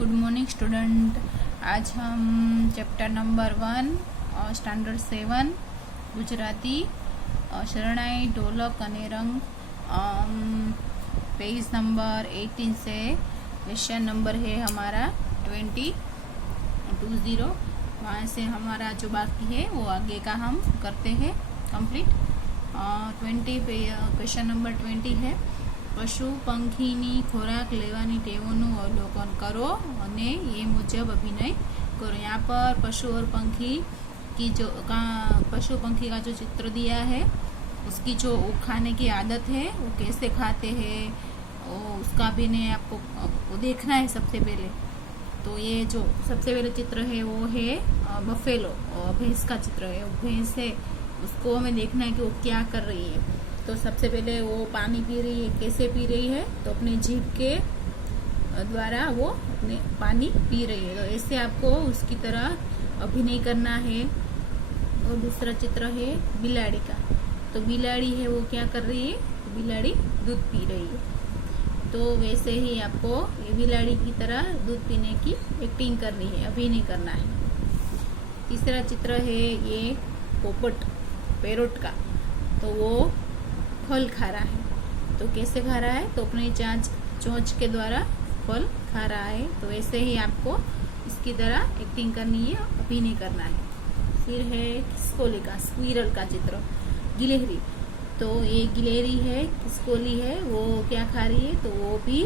Good morning student. आज हम chapter number 1 standard 7 Gujarati शरणाई ढोलक अने रंग पेज नंबर 18 से क्वेश्चन नंबर है हमारा 20 वहाँ से हमारा जो बाकी है वो आगे का हम करते हैं कंप्लीट। 20 पे क्वेश्चन नंबर 20 है पशु पंखीनी खोराक लेवानी टेवोનું अवलोकन करो અને ये मुजब अभिनय करो। यहाँ पर पशु और पंखी की पशु पंखी का जो चित्र दिया है उसकी जो खाने की आदत है वो कैसे खाते हैं उसका अभिनय आपको देखना है सबसे पहले। तो ये जो सबसे पहले चित्र है वो है बफेलो, भैंस का चित्र है। भैंस है उसको हमें देखना है कि वो क्या कर रही है। तो सबसे पहले वो पानी पी रही है, कैसे पी रही है तो अपनी जीभ के द्वारा वो अपने पानी पी रही है। तो ऐसे आपको उसकी तरह अभिनय करना है। और दूसरा चित्र है बिलाड़ी का। तो बिलाड़ी है वो क्या कर रही है, तो बिलाड़ी दूध पी रही है। तो वैसे ही आपको ये बिलाड़ी की तरह दूध पीने की एक्टिंग करनी है, अभिनय करना है। तीसरा चित्र है ये पोपट पैरोट का। तो वो फल खा रहा है। तो कैसे खा रहा है, तो अपनी चोंच के द्वारा फल खा रहा है। तो ऐसे ही आपको इसकी तरह एक्टिंग करनी है, अभिनय करना है। फिर है खिसकोली का, स्क्विरल का चित्र, गिलहरी। तो ये गिलहरी है, खिसकोली है, वो क्या खा रही है, तो वो भी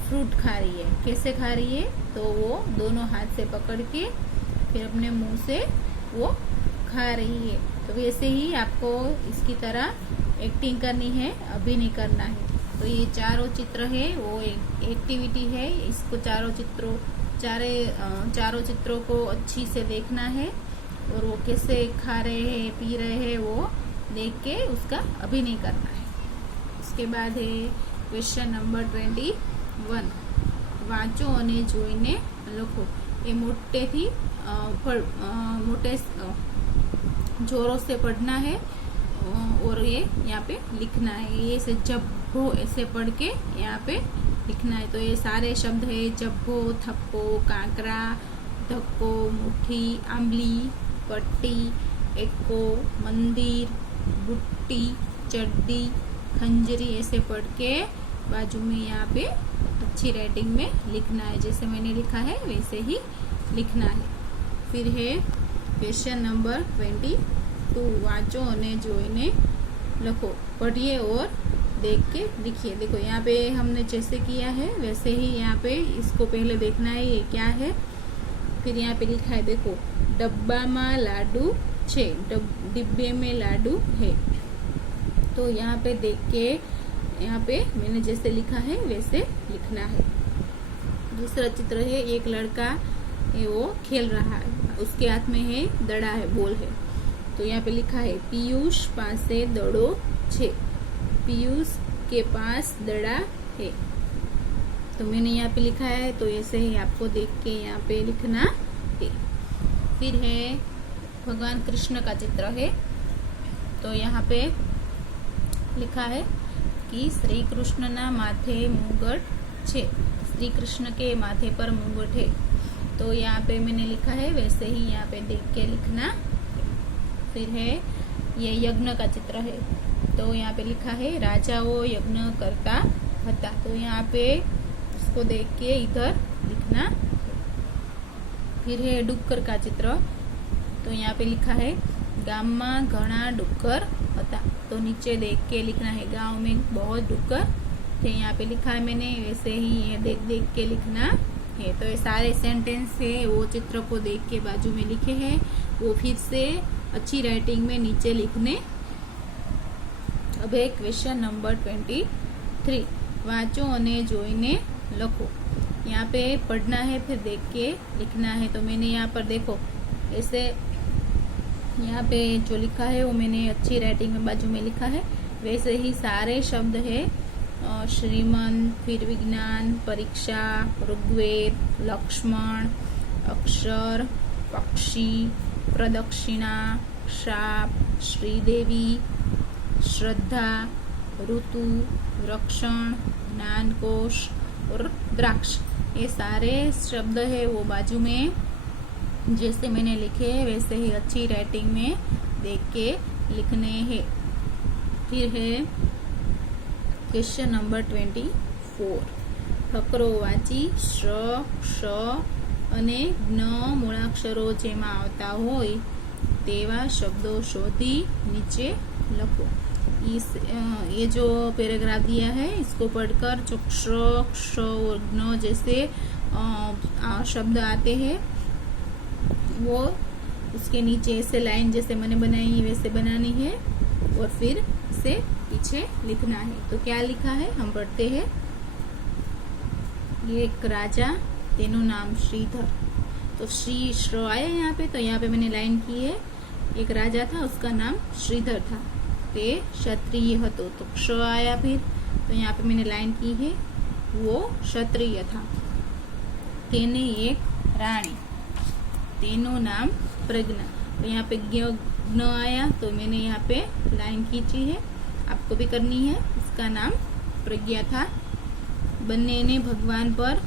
फ्रूट खा रही है। कैसे खा रही है, तो वो दोनों हाथ से पकड़ के फिर अपने मुंह से वो खा रही है। तो वैसे ही आपको इसकी तरह एक्टिंग करनी है, अभिनय करना है। तो ये चारों चित्र है वो एक एक्टिविटी है। इसको चारों चित्रों को अच्छी से देखना है और वो कैसे खा रहे हैं, पी रहे हैं, वो देख के उसका अभिनय करना है। उसके बाद है क्वेश्चन नंबर 21 वाँचो अने जोईने लखो। ये मोटे जोरों से पढ़ना है और ये यहाँ पे लिखना है। ये से जब्बो ऐसे पढ़ के यहाँ पे लिखना है। तो ये सारे शब्द है जब्बो, थप्पो, कांकरा, धक्को, मुट्ठी, आंबली, पट्टी, एक्को, मंदिर, बुट्टी, चड्डी, खंजरी ऐसे पढ़ के बाजू में यहाँ पे अच्छी राइटिंग में लिखना है। जैसे मैंने लिखा है वैसे ही लिखना है। फिर है क्वेश्चन नंबर 22 वाँचो अने जोईने लखो। पढ़िए और देख के लिखिए। देखो यहाँ पे हमने जैसे किया है वैसे ही यहाँ पे इसको पहले देखना है ये क्या है। फिर यहाँ पे लिखा है देखो डब्बा में लाडू छे, डिब्बे में लाडू है। तो यहाँ पे देख के यहाँ पे मैंने जैसे लिखा है वैसे लिखना है। दूसरा चित्र है एक लड़का है वो खेल रहा है, उसके हाथ में है दड़ा है, बॉल है। तो यहाँ पे लिखा है पीयूष पासे दड़ो छे, पीयूष के पास दड़ा है। तो मैंने यहाँ पे लिखा है तो ऐसे ही आपको देख के यहाँ पे लिखना है। फिर है भगवान कृष्ण का चित्र है। तो यहाँ पे लिखा है कि श्री कृष्ण ना माथे मुंगट छे, श्री कृष्ण के माथे पर मुंगट है। तो यहाँ पे मैंने लिखा है वैसे ही यहाँ पे देख के लिखना। फिर है ये यज्ञ का चित्र है। तो यहाँ पे लिखा है राजाओं यज्ञ करता हता। तो यहाँ पे इसको देख के इधर लिखना। फिर है डुक्कर का चित्र। तो यहाँ पे लिखा है गांव में घना डुक्कर हता। तो नीचे देख के लिखना है गांव में बहुत डुक्कर थे। यहाँ पे लिखा है मैंने वैसे ही ये देख के लिखना है। तो ये सारे सेंटेंस है वो चित्र को देख के बाजू में लिखे हैं, वो फिर से अच्छी राइटिंग में नीचे लिखने। अब है क्वेश्चन नंबर 23 वाँचो अने जोईने लखो। यहाँ पे पढ़ना है फिर देख के लिखना है। तो मैंने यहाँ पर देखो ऐसे यहाँ पे जो लिखा है वो मैंने अच्छी राइटिंग में बाजू में लिखा है। वैसे ही सारे शब्द है श्रीमंत, फिर विज्ञान, परीक्षा, ऋग्वेद, लक्ष्मण, अक्षर, पक्षी, प्रदक्षिणा, शाप, श्रीदेवी, श्रद्धा, ऋतु, रक्षण, ज्ञानकोश और द्राक्ष। ये सारे शब्द है वो बाजू में जैसे मैंने लिखे हैं वैसे ही अच्छी राइटिंग में देख के लिखने हैं। फिर है क्वेश्चन नंबर 24। फकरो वांची श्र, श અને જ્ઞ મૂળાક્ષરો જેમાં આવતા હોય તેવા शब्दों शोधी नीचे लखो। ये जो पैराग्राफ दिया है इसको पढ़कर जो क्ष, क्ष और ज्ञ जैसे शब्द आते हैं वो उसके नीचे ऐसे लाइन जैसे मैंने बनाई वैसे बनानी है और फिर इसे पीछे लिखना है। तो क्या लिखा है हम पढ़ते हैं। ये एक राजा, तेनु नाम श्रीधर। तो श्री श्र आया यहाँ पे, तो यहाँ पे मैंने लाइन की है। एक राजा था उसका नाम श्रीधर था, ते क्षत्रिय हतो। तो क्ष आया फिर, तो यहाँ पे मैंने लाइन की है वो क्षत्रिय था। तेने एक रानी, तेनु नाम प्रज्ञा। तो यहाँ पे ज्ञ आया तो मैंने यहाँ पे लाइन खींची है, आपको भी करनी है। उसका नाम प्रज्ञा था। बन्ने ने भगवान पर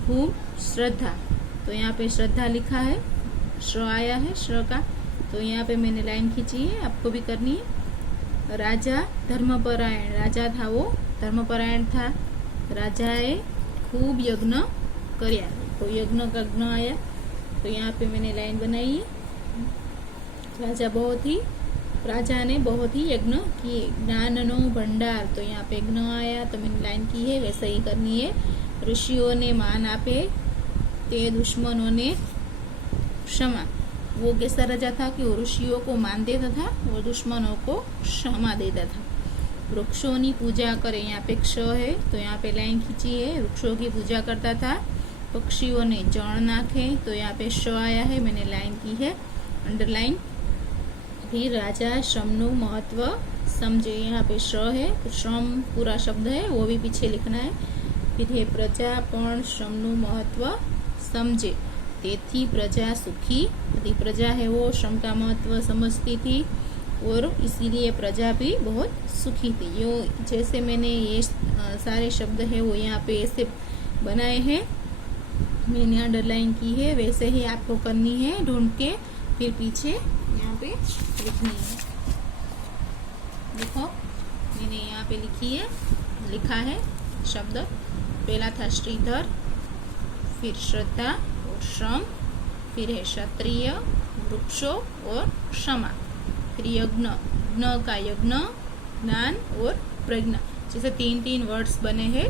खूब श्रद्धा। तो यहाँ पे श्रद्धा लिखा है, श्र आया है श्र का, तो यहाँ पे मैंने लाइन खींची है, आपको भी करनी है। राजा धर्मपरायण, राजा था वो धर्मपरायण था। राजाए खूब यज्ञ કર્યા, तो यज्ञ का ज्ञ आया, तो यहाँ पे मैंने लाइन बनाई है। राजा ने बहुत ही यज्ञ किए। ज्ञाननो भंडार, तो यहाँ पे ज्ञ आया तो मैंने लाइन की है, वैसे ही करनी है। ऋषियों ने मान आपे, ते दुश्मनों ने क्षमा। वो कैसा राजा था कि वो ऋषियों को मान देता था और दुश्मनों को क्षमा देता था। वृक्षों की पूजा करे, यहाँ पे क्ष है तो यहाँ पे लाइन खींची है, वृक्षों की पूजा करता था। पक्षियों ने जड़ नाखे, तो यहाँ पे श आया है, मैंने लाइन की है अंडरलाइन। फिर राजा श्रम नु महत्व समझे, यहाँ पे श है तो श्रम पूरा शब्द है वो भी पीछे लिखना है। फिर है प्रजा पण श्रम नु महत्व समझे, तेथी प्रजा सुखी। यदि प्रजा है वो श्रम का महत्व समझती थी और इसीलिए प्रजा भी बहुत सुखी थी। यो जैसे मैंने ये सारे शब्द है वो यहाँ पे ऐसे बनाए हैं, मैंने अंडरलाइन की है, वैसे ही आपको करनी है ढूंढ के, फिर पीछे यहाँ पे लिखनी है। देखो मैंने यहाँ पे लिखा है शब्द। पहला था श्रीधर, फिर श्रद्धा और श्रम, फिर है क्षत्रिय, वृक्षों और क्षमा, फिर यज्ञ, ज्ञ का यज्ञ, ज्ञान और प्रज्ञा। जैसे 3 वर्ड्स बने हैं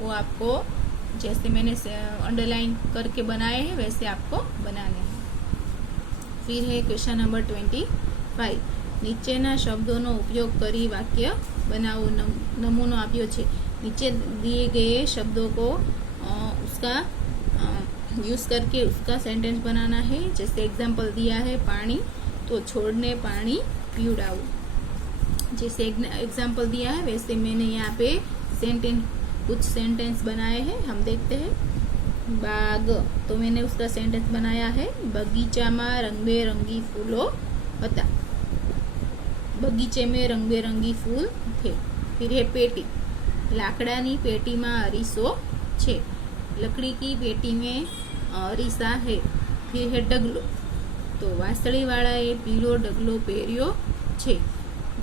वो आपको जैसे मैंने अंडरलाइन करके बनाए हैं वैसे आपको बनाने हैं। फिर है क्वेश्चन नंबर 25। નીચેના શબ્દોનો ઉપયોગ કરી વાક્ય બનાવો। નમૂનો આપ્યો છે, नीचे दिए गए शब्दों को उसका यूज करके उसका सेंटेंस बनाना है। जैसे एग्जाम्पल दिया है पानी, तो छोड़ने पानी पीवड़ाओ। जैसे एग्जाम्पल दिया है वैसे मैंने यहाँ पे कुछ सेंटेंस बनाए हैं, हम देखते हैं। बाग, तो मैंने उसका सेंटेंस बनाया है, बगीचा में रंगबेरंगी फूलों હતા। बगीचे में रंगबेरंगी फूल थे। फिर है पेटी, लाकड़ानी पेटी में अरीसो छे, लकड़ी की पेटी में अरीसा है। फिर है डगलो, तो वासળી वाળાએ पीलो डगलो પહેર્યો છે,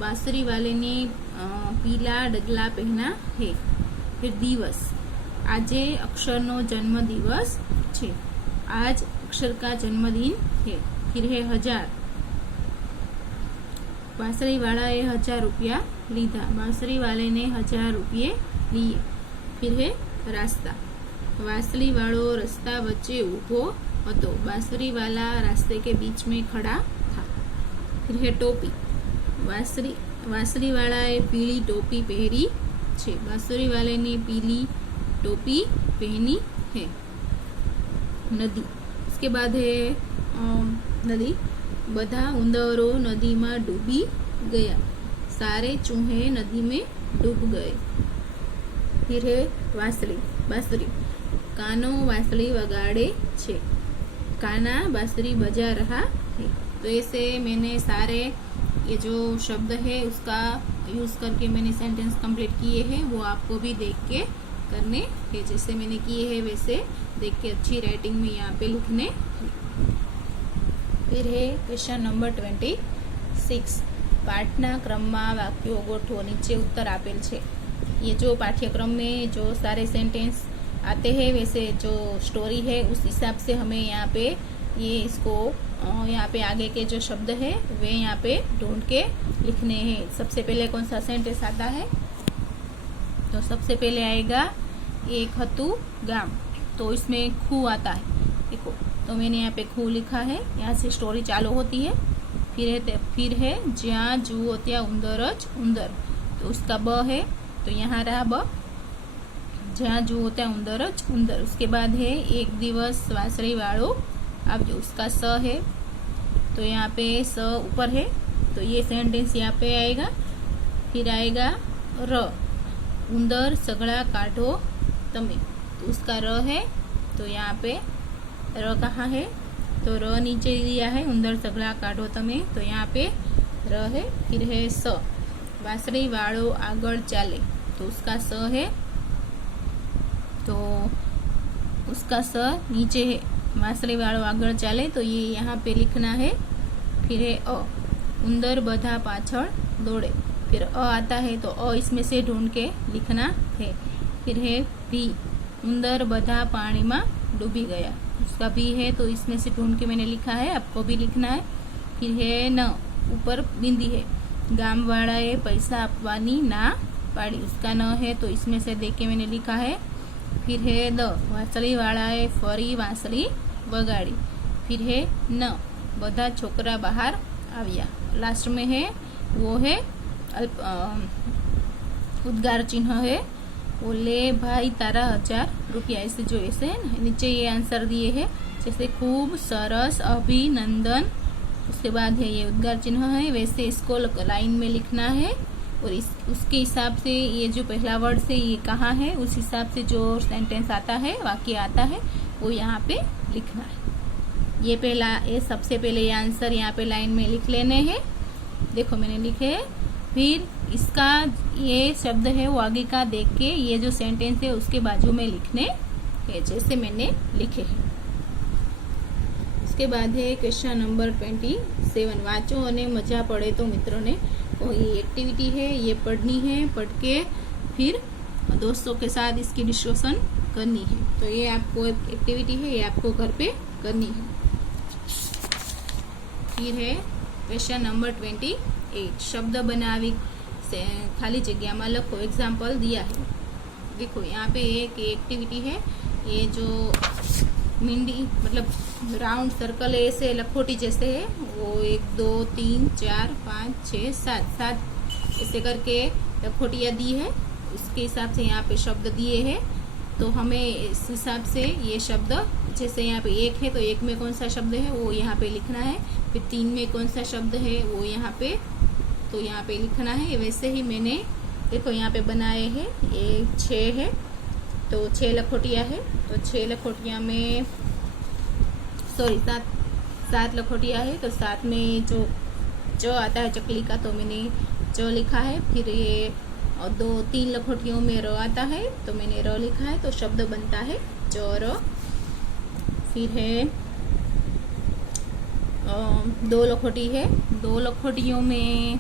बांसुरी वाले ने पीला डगला पहना है। फिर दिवस, आजे अक्षर नो जन्म दिवस छे, आज अक्षर का जन्मदिन है। फिर है 1000, बांसुरी वाला 1000 रुपया लीधा, बांसुरी वाले ने 1000 रुपये लिए। फिर है रास्ता, वांसળી वालो रास्ता वच्चे ऊभो हतो, बांसुरी वाला रास्ते के बीच में खड़ा था। फिर है टोपी, वांसળી वाળાએ पीली टोपी पहरी छे, बांसुरी वाले ने पीली टोपी पहनी है। नदी, इसके बाद है नदी, બધા ઉંદરો नदी में डूबी गया, सारे चूहे नदी में डूब गए। फिर है बांसुरी, कानो बांसुरी वगाड़े छे, काना बांसुरी बजा रहा है। तो ऐसे मैंने सारे ये जो शब्द है उसका यूज करके मैंने सेंटेंस कंप्लीट किए हैं, वो आपको भी देख के करने हैं। जैसे मैंने किए हैं वैसे देख के अच्छी राइटिंग में यहाँ पे लिखने। फिर है क्वेश्चन नंबर 26। पाठना क्रम में वाक्यों गोठवो। नीचे उत्तर आपेल छे। ये जो पाठ्यक्रम में जो सारे सेंटेंस आते हैं वैसे जो स्टोरी है उस हिसाब से हमें यहाँ पे ये इसको यहाँ पे आगे के जो शब्द है वे यहाँ पे ढूंढ के लिखने हैं। सबसे पहले कौन सा सेंटेंस आता है, तो सबसे पहले आएगा एक हतु गाम, तो इसमें खू आता है। देखो तो मैंने यहाँ पे खू लिखा है, यहाँ से स्टोरी चालू होती है। फिर है ज्यां जुओ त्या उंदर ज उंदर, तो उसका ब है तो यहाँ रहा ब, ज्यां जुओ त्या उंदर ज उंदर। उसके बाद है एक दिवस वासળી वाળો आवजो, उसका स है तो यहाँ पे स ऊपर है तो ये सेंटेंस यहाँ पे आएगा। फिर आएगा र, उंदर सगड़ा काढ़ो तमे, तो उसका र है तो यहाँ पे र कहाँ है, तो र नीचे दिया है, उंदर सगड़ा काढ़ो तमे, तो यहाँ पे र है। फिर है स, वासળી वाળો आगळ चाले, तो उसका स है तो उसका स नीचे है, वासળી वाળો आगळ चाले तो ये यहाँ पे लिखना है। फिर है अ, उंदर बधा पाछळ दौड़े, फिर अ आता है तो अ इसमें से ढूंढ के लिखना है। फिर है भी, उंदर बधा पानी में डूबी गया, उसका भी है तो इसमें से ढूंढ के मैंने लिखा है, आपको भी लिखना है। फिर है न, ऊपर बिंदी है, गाम वाळाए पैसा आपवानी ना पाड़ी, उसका न है तो इसमें से देख के मैंने लिखा है। फिर है द, वासળી वाळाए फरी वासળી वगाड़ी। फिर है न, बधा छोकरा बाहर आव्या। लास्ट में है वो है उद्गार चिन्ह है, वो ले भाई तारा 1000 रुपया, ऐसे जो ऐसे है ना, नीचे ये आंसर दिए है जैसे खूब सरस अभिनंदन। उसके बाद है ये उद्गार चिन्ह है, वैसे इसको लाइन में लिखना है और उसके हिसाब से ये जो पहला वर्ड से ये कहाँ है उस हिसाब से जो सेंटेंस आता है, वाक्य आता है, वो यहाँ पे लिखना है। ये सबसे पहले ये आंसर यहाँ पे लाइन में लिख लेने हैं। देखो मैंने लिखे है। फिर इसका ये शब्द है वो आगे का देख के ये जो सेंटेंस है उसके बाजू में लिखने हैं जैसे मैंने लिखे हैं। उसके बाद है क्वेश्चन नंबर 27। वाँचो અને मजा पड़े तो मित्रों ने, तो ये एक्टिविटी है, ये पढ़नी है, पढ़ के फिर दोस्तों के साथ इसकी डिस्कशन करनी है। तो ये आपको एक्टिविटी है, ये आपको घर पे करनी है। फिर है क्वेश्चन नंबर 28। शब्द बनावी खाली जगह में लखो, एग्जाम्पल दिया है। देखो यहाँ पे एक एक्टिविटी है, ये जो मिंडी मतलब राउंड सर्कल ऐसे लखोटी जैसे है, वो 1 2 3 4 5 6 7 ऐसे करके लखोटियाँ दी है, उसके हिसाब से यहाँ पे शब्द दिए हैं। तो हमें इस हिसाब से ये शब्द, जैसे यहाँ पे 1 है तो 1 में कौन सा शब्द है वो यहाँ पे लिखना है, फिर 3 में कौन सा शब्द है वो यहाँ पे, तो यहाँ पे लिखना है। वैसे ही मैंने देखो यहाँ पे बनाए हैं, ये 6 है तो 6 लखोटियाँ है, तो 6 लखोटियाँ में 7 लखोटियाँ है, तो 7 में जो च आता है चकली का तो मैंने च लिखा है। फिर ये 2-3 लखोटियों में र आता है तो मैंने र लिखा है, तो शब्द बनता है चोर। फिर है 2 लखोटी है, 2 लखोटियों में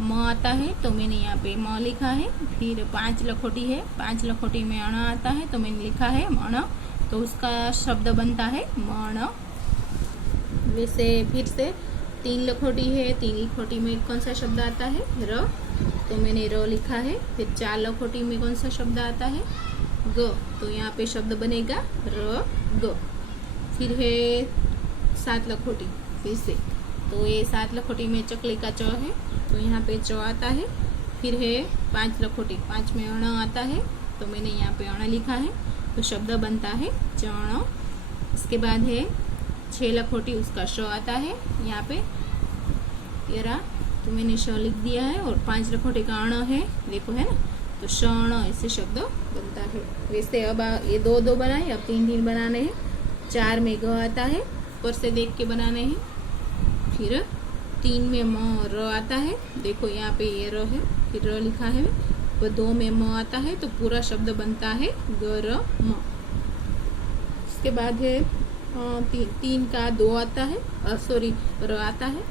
म आता है तो मैंने यहाँ पे म लिखा है। फिर 5 लखोटी है, 5 लखोटी में अण आता है तो मैंने लिखा है मण, तो उसका शब्द बनता है मण। वैसे फिर से 3 लखोटी है, 3 लखोटी में कौन सा शब्द आता है र, तो मैंने र लिखा है। फिर 4 लखोटी में कौन सा शब्द आता है ग, तो यहाँ पे शब्द बनेगा र ग। फिर है 7 लखोटी फिर से, तो ये 7 लखोटी में चकली का च है तो यहाँ पे च आता है। फिर है 5 लखोटी, 5 में अण आता है तो मैंने यहाँ पे अण लिखा है, तो शब्द बनता है चण। इसके बाद है 6 लखोटी, उसका श आता है यहाँ पे ये रहा, तो मैंने श लिख दिया है। और 5 लखोटी का अण है, देखो है ना, तो शण ऐसे शब्द बनता है। वैसे अब ये 2-2 बनाए, अब 3-3 बनाने हैं। 4 में ग आता है, ऊपर से देख के बनाने हैं। फिर 3 में म र आता है, देखो यहाँ पे ये र है, फिर र लिखा है। वो 2 में म आता है तो पूरा शब्द बनता है गरम। इसके बाद है 3 का 2 आता है, सॉरी र आता है,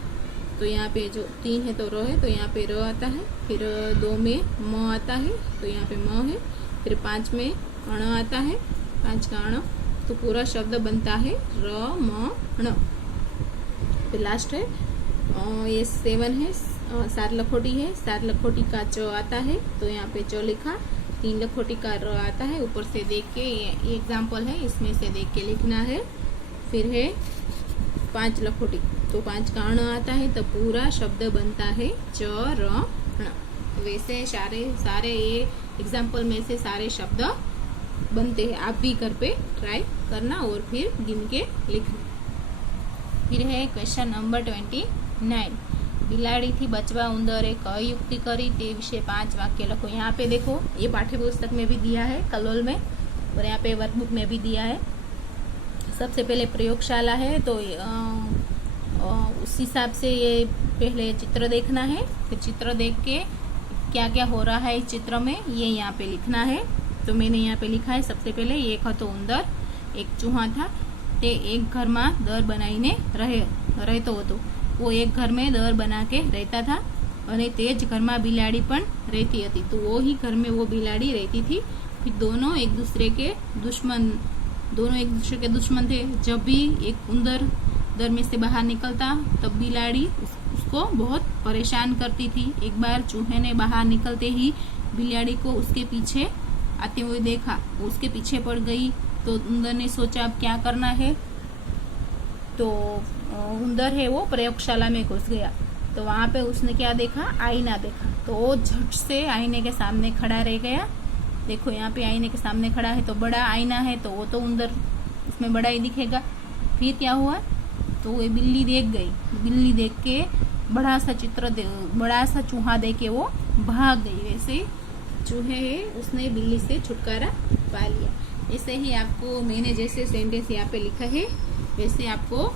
तो यहाँ पे जो 3 है तो र है, तो यहाँ पे र आता है। फिर 2 में म आता है तो यहाँ पे म है। फिर 5 में अण आता है, 5 का अण, तो पूरा शब्द बनता है र म ण। फिर लास्ट है ये 7 है, 7 लखोटी है, 7 लखोटी का च आता है तो यहाँ पे च लिखा। 3 लखोटी का र आता है, ऊपर से देख के, ये एग्जाम्पल है, इसमें से देख के लिखना है। फिर है 5 लखोटी, तो 5 का अण आता है तो पूरा शब्द बनता है च र ण। वैसे सारे ये एग्जाम्पल में से सारे शब्द बनते हैं। आप भी घर पे ट्राई करना और फिर गिन के लिखना। फिर है क्वेश्चन नंबर 29। बिलाड़ी थी बचवा उंदरे कई युक्ति करी ते विषय 5 वाक्य लखो। यहाँ पे देखो, ये पाठ्य पुस्तक में भी दिया है कलोल में, और यहाँ पे वर्कबुक में भी दिया है। सबसे पहले प्रयोगशाला है तो उस हिसाब से ये पहले चित्र देखना है। फिर चित्र देख के क्या क्या हो रहा है इस चित्र में ये यहाँ पे लिखना है। तो मैंने यहाँ पे लिखा है, सबसे पहले एक हतो उंदर, एक चूहा था, ते एक घर में दर बनाईने रहतो हतो। वो एक घर में दर बना के रहता था, और तेज घर में बिलाड़ी पण रहती थी। तो वो ही घर में वो बिलाड़ी रहती थी। फिर दोनों एक दूसरे के दुश्मन थे। जब भी एक उंदर दर में से बाहर निकलता तब बिलाड़ी उसको बहुत परेशान करती थी। एक बार चूहे ने बाहर निकलते ही बिलाड़ी को उसके पीछे आते हुए देखा, वो उसके पीछे पड़ गई। तो उंदर ने सोचा अब क्या करना है, तो उंदर है वो प्रयोगशाला में घुस गया। तो वहां पे उसने क्या देखा, आईना देखा। तो वो झट से आईने के सामने खड़ा रह गया। देखो यहाँ पे आईने के सामने खड़ा है तो बड़ा आईना है, तो वो तो उंदर उसमें बड़ा ही दिखेगा। फिर क्या हुआ, तो वो बिल्ली देख गई। बिल्ली देख के बड़ा सा चूहा देख के वो भाग गई। वैसे चूहे है उसने बिल्ली से छुटकारा पा लिया। ऐसे ही आपको मैंने जैसे सेंटेंस यहाँ पे लिखा है वैसे आपको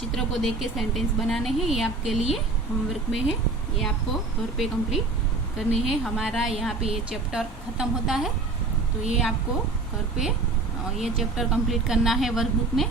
चित्र को देख के सेंटेंस बनाने हैं। ये आपके लिए होमवर्क में है, ये आपको घर पे कंप्लीट करने हैं। हमारा यहाँ पे ये चैप्टर खत्म होता है, तो ये आपको घर पे ये चैप्टर कंप्लीट करना है वर्कबुक में।